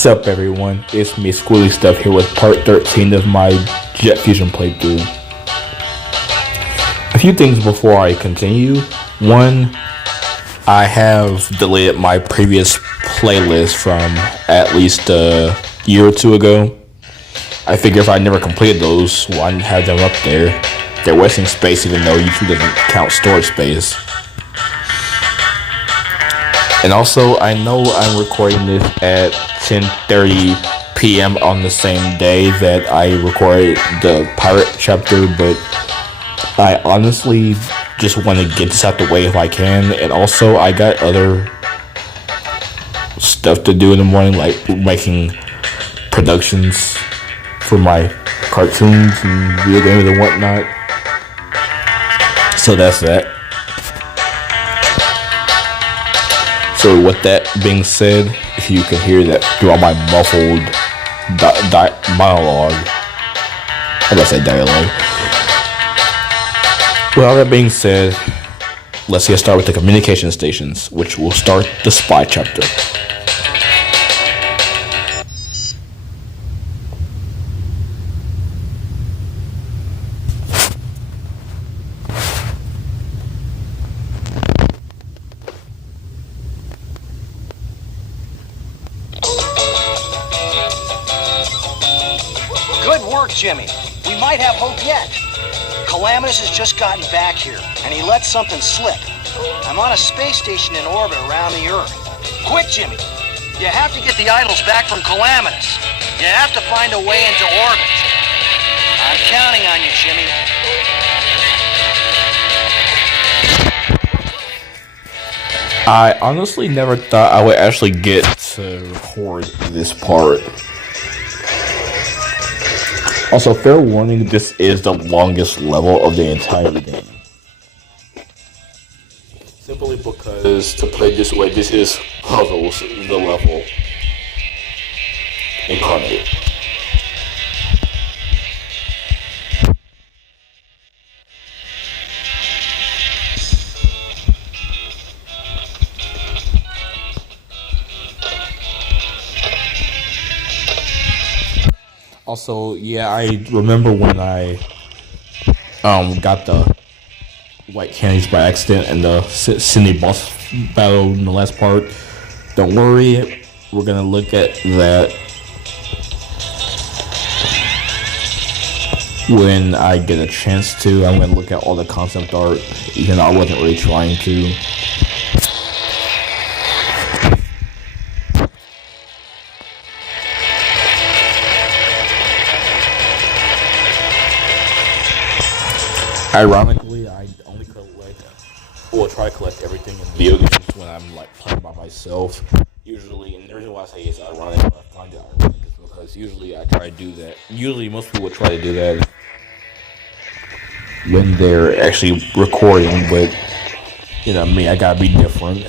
Sup everyone, it's me Squilly Stuff here with part 13 of my Jet Fusion playthrough. A few things before I continue. One, I have deleted my previous playlist from at least a year or two ago. I figure if I never completed those, why not have them up there? They're wasting space even though YouTube doesn't count storage space. And also, I know I'm recording this at 10:30 p.m. on the same day that I recorded the pirate chapter, but I honestly just want to get this out the way if I can. And also, I got other stuff to do in the morning, like making productions for my cartoons and video games and whatnot. So that's that. So with that being said, if you can hear that through all my muffled monologue, I'm about to say dialogue. With all that being said, let's get started with the communication stations, which will start the spy chapter. Good work, Jimmy. We might have hope yet. Calamitous has just gotten back here, and he let something slip. I'm on a space station in orbit around the Earth. Quick, Jimmy. You have to get the idols back from Calamitous. You have to find a way into orbit. I'm counting on you, Jimmy. I honestly never thought I would actually get to record this part. Also, fair warning, this is the longest level of the entire game. Simply because, to play this way, this is Puzzles, the level incarnate. Also, yeah, I remember when I got the white candies by accident in the Sydney boss battle in the last part. Don't worry, we're gonna look at that when I get a chance to. I'm gonna look at all the concept art, even though I wasn't really trying to. Ironically, I only try to collect everything in video games when I'm like playing by myself. Usually, and the reason why I say it's ironic, I find it ironic is because usually I try to do that. Usually, most people try to do that when they're actually recording, but you know me, I gotta be different.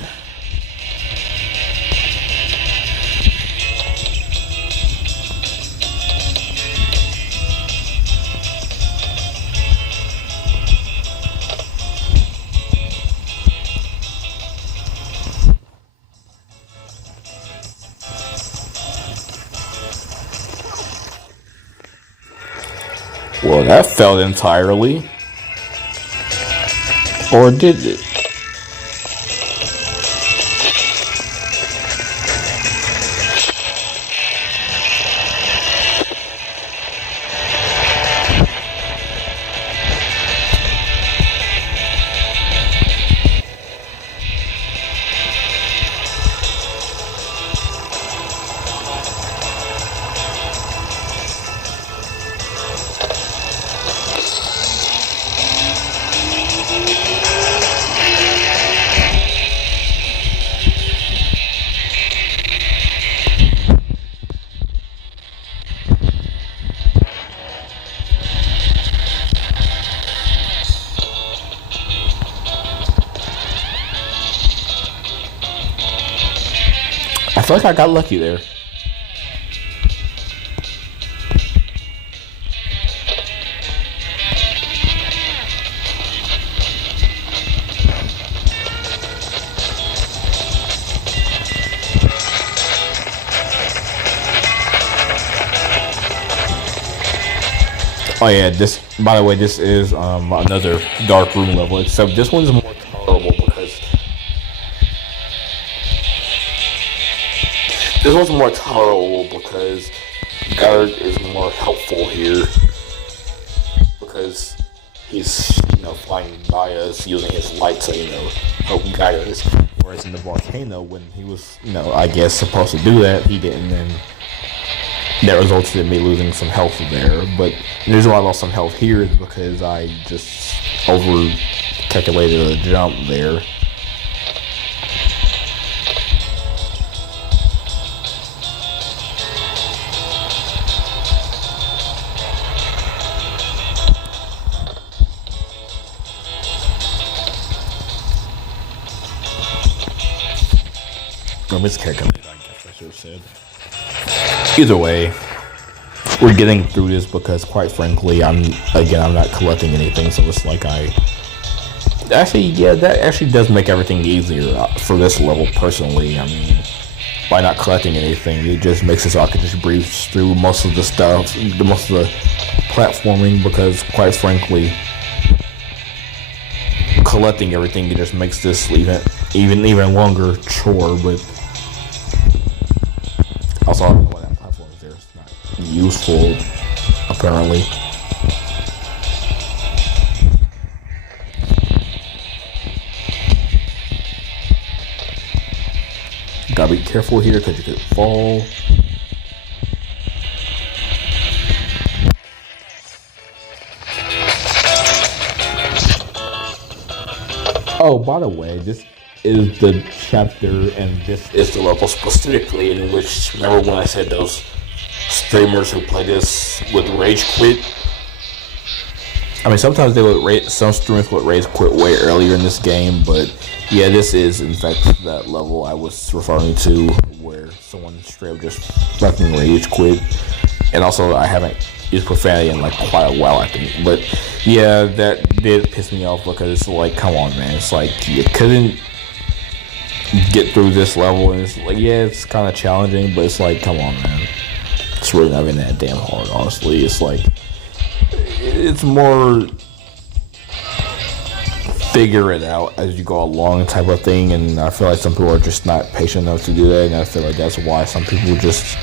Well, that failed entirely. Or did it? I feel like I got lucky there. Oh yeah, this. By the way, this is another dark room level. Except this one's more tolerable because God is more helpful here because he's flying by us using his light to help guide us. Whereas in the volcano, when he was I guess supposed to do that, he didn't, and that resulted in me losing some health there. But the reason why I lost some health here is because I just over calculated a jump there. I miscalculated, I guess I should have said. Either way, we're getting through this because, quite frankly, I'm not collecting anything, so it's like that actually does make everything easier for this level personally. I mean, by not collecting anything, it just makes it so I can just breeze through most of the stuff, most of the platforming, because, quite frankly, collecting everything, it just makes this even longer chore. But also, I don't know why that platform is there. It's not useful, apparently. Gotta be careful here because you could fall. Oh, by the way, this is the chapter and this is the level specifically in which, remember when I said those streamers who play this would rage quit? I mean, sometimes some streamers would rage quit way earlier in this game, but yeah, this is in fact that level I was referring to where someone straight up just fucking rage quit. And also, I haven't used profanity in like quite a while, I think. But yeah, that did piss me off because it's like, come on, man. It's like you couldn't get through this level, and it's like, yeah, it's kind of challenging, but it's like, come on, man. It's really not even that damn hard, honestly. It's like, it's more figure it out as you go along type of thing, and I feel like some people are just not patient enough to do that, and I feel like that's why some people just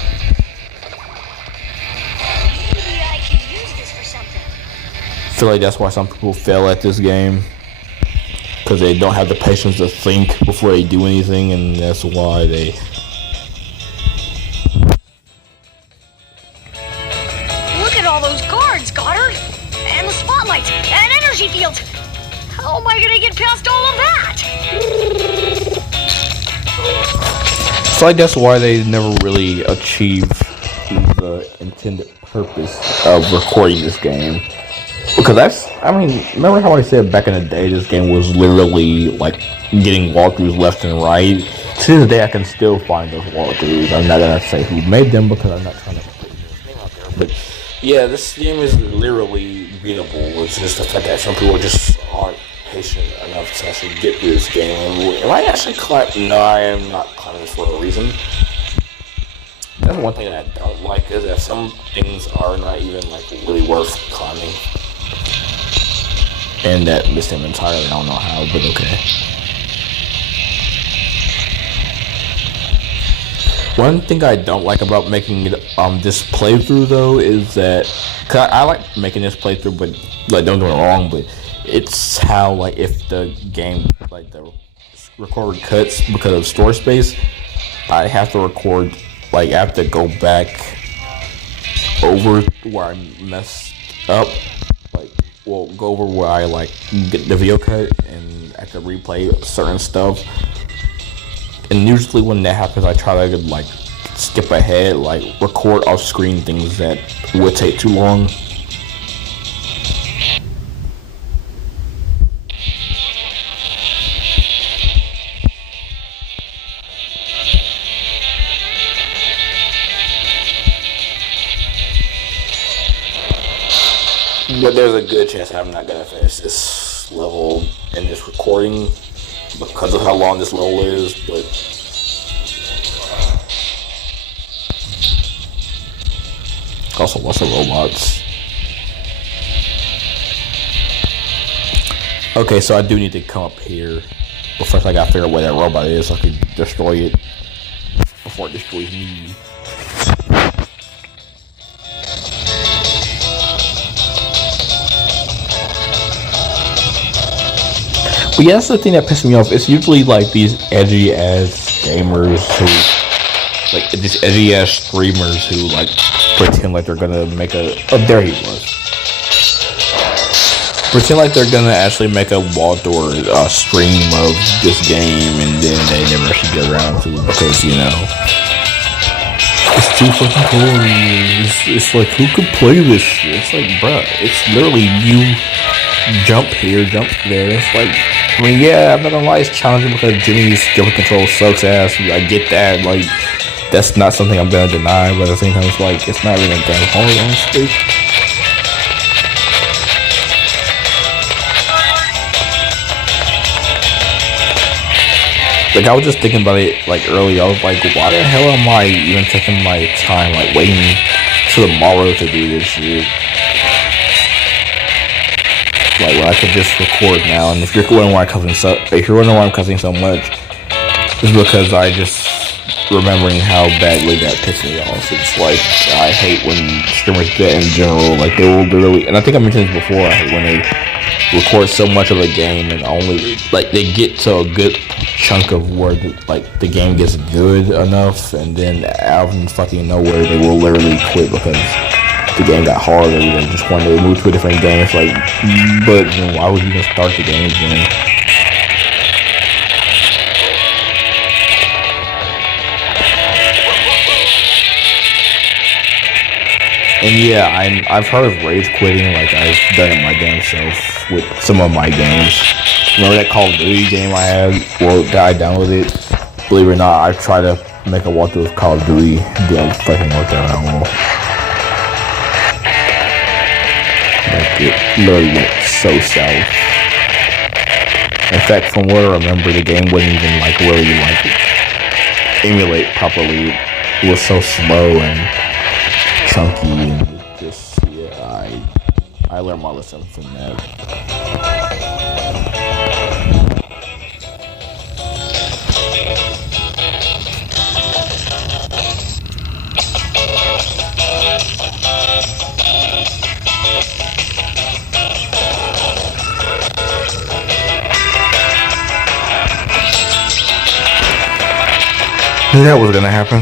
fail at this game, because they don't have the patience to think before they do anything, and that's why they look at all those guards, Goddard, and the spotlights and energy fields. How am I gonna get past all of that? So I guess why they never really achieve the intended purpose of recording this game. Because remember how I said back in the day this game was literally like getting walkthroughs left and right? To this day I can still find those walkthroughs. I'm not gonna say who made them because I'm not trying to put his name out there. But yeah, this game is literally beatable. It's just the fact that some people just aren't patient enough to actually get through this game. Am I actually climbing? No, I am not climbing for a reason. That's one thing that I don't like, is that some things are not even like really worth climbing. And that missed him entirely. I don't know how, but okay. One thing I don't like about making this playthrough though is that, cause I like making this playthrough, but like don't do it wrong, but it's how like if the game like the record cuts because of storage space, I have to record, like I have to go back over where I messed up, like go over where I like get the video cut and I can replay certain stuff. And usually when that happens, I try to like skip ahead, like record off screen things that would take too long. But there's a good chance I'm not gonna finish this level in this recording because of how long this level is, but also lots of robots. Okay, so I do need to come up here. But first I gotta figure out where that robot is so I can destroy it before it destroys me. But yeah, that's the thing that pisses me off. It's usually like these edgy ass gamers who, like these edgy ass streamers who like pretend like they're gonna make a. Oh, there he was. Pretend like they're gonna actually make a walk or stream of this game, and then they never actually get around to it because it's too fucking cool. It's like who could play this shit? It's like, bruh, it's literally you jump here, jump there. It's like, I mean, yeah, I'm not gonna lie, it's challenging because Jimmy's jump control sucks ass. I get that, like, that's not something I'm gonna deny, but at the same time, it's like, it's not even that hard, honestly. Like, I was just thinking about it, like, earlier. I was like, why the hell am I even taking my time, like, waiting till tomorrow to do this shit? Like, well, I could just record now. And if you're wondering why I'm cussing so much, it's because I just remembering how badly that pissed me off. It's like, I hate when streamers do that in general. Like, they will literally, and I think I mentioned this before, I hate when they record so much of a game and only, like, they get to a good chunk of where the game gets good enough, and then out of fucking nowhere they will literally quit because the game got harder. They just wanted to move to a different game. It's like, but then why would you even start the game again? And yeah, I've heard of rage quitting. Like, I've done it my damn self with some of my games. Remember that Call of Duty game I had? Well, that I downloaded. Believe it or not, I tried to make a walkthrough of Call of Duty. Didn't fucking work out at all. Like, it literally went so south. In fact, from what I remember, the game wouldn't even like really like emulate properly. It was so slow and chunky, and just, yeah, I learned my lesson from that. That was gonna happen.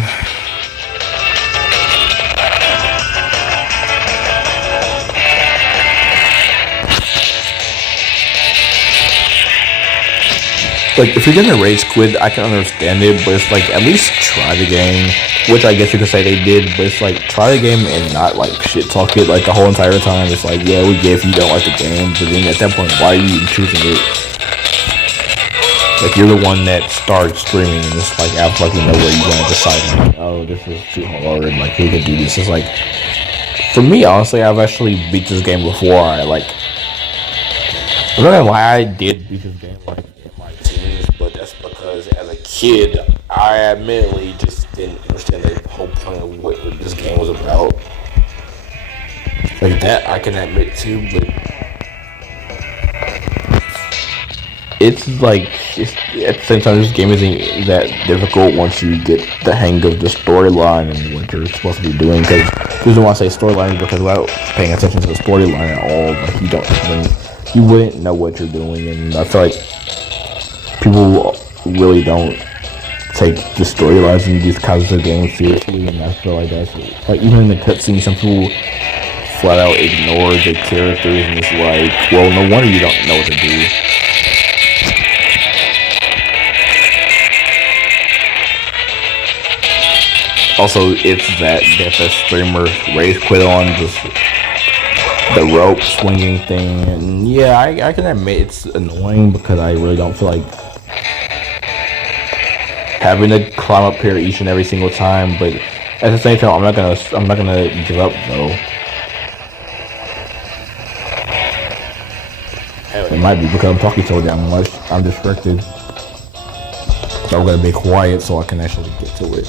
Like, if you're gonna rage quit, I can understand it, but it's like, at least try the game, which I guess you could say they did, but it's like, try the game and not, like, shit talk it, like, the whole entire time. It's like, yeah, we get if you don't like the game, but then at that point, why are you even choosing it? Like, you're the one that started streaming, and it's like, out of fucking nowhere, you're gonna decide, like, oh, this is too hard, like, who can do this? It's like, for me, honestly, I've actually beat this game before. I'm not gonna lie, I did beat this game, like, in my teens, but that's because as a kid, I admittedly just didn't understand the whole point of what this game was about. Like, that I can admit to, but it's like, at the same time, this game isn't that difficult once you get the hang of the storyline and what you're supposed to be doing. Because the reason why I say storyline, because without paying attention to the storyline at all, like, you wouldn't know what you're doing. And I feel like people really don't take the storylines in these kinds of games seriously, and I feel like that's, like, even in the cutscenes, some people flat out ignore the characters, and it's like, well, no wonder you don't know what to do. Also, it's that the streamer rage quit on, just the rope swinging thing, and yeah, I can admit it's annoying because I really don't feel like having to climb up here each and every single time, but at the same time, I'm not gonna give up though. It might be because I'm talking so damn much, I'm distracted. So I'm gonna be quiet so I can actually get to it.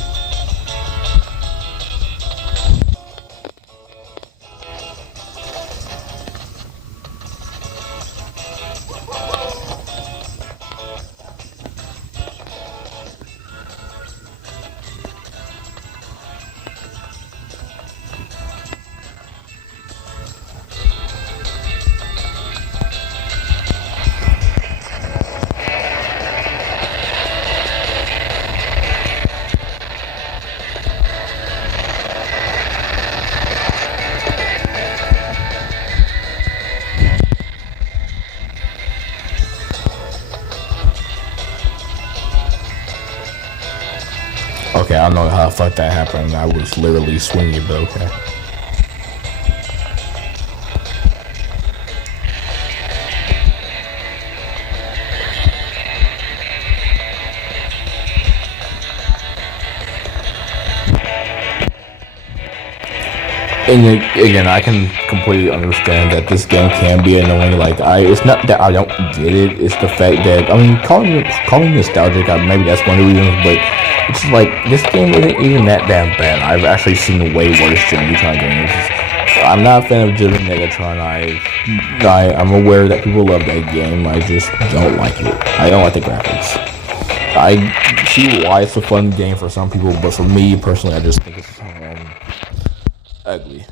Okay, I don't know how the fuck that happened. I was literally swinging, but okay. And again, I can completely understand that this game can be annoying. Like, it's not that I don't get it. It's the fact that, I mean, calling nostalgic, maybe that's one of the reasons. But it's just like this game isn't even that damn bad. I've actually seen way worse Jimmy Neutron games. I'm not a fan of Jimmy Negatron. I'm aware that people love that game. I just don't like it. I don't like the graphics. I see why it's a fun game for some people, but for me personally, I just think it's ugly.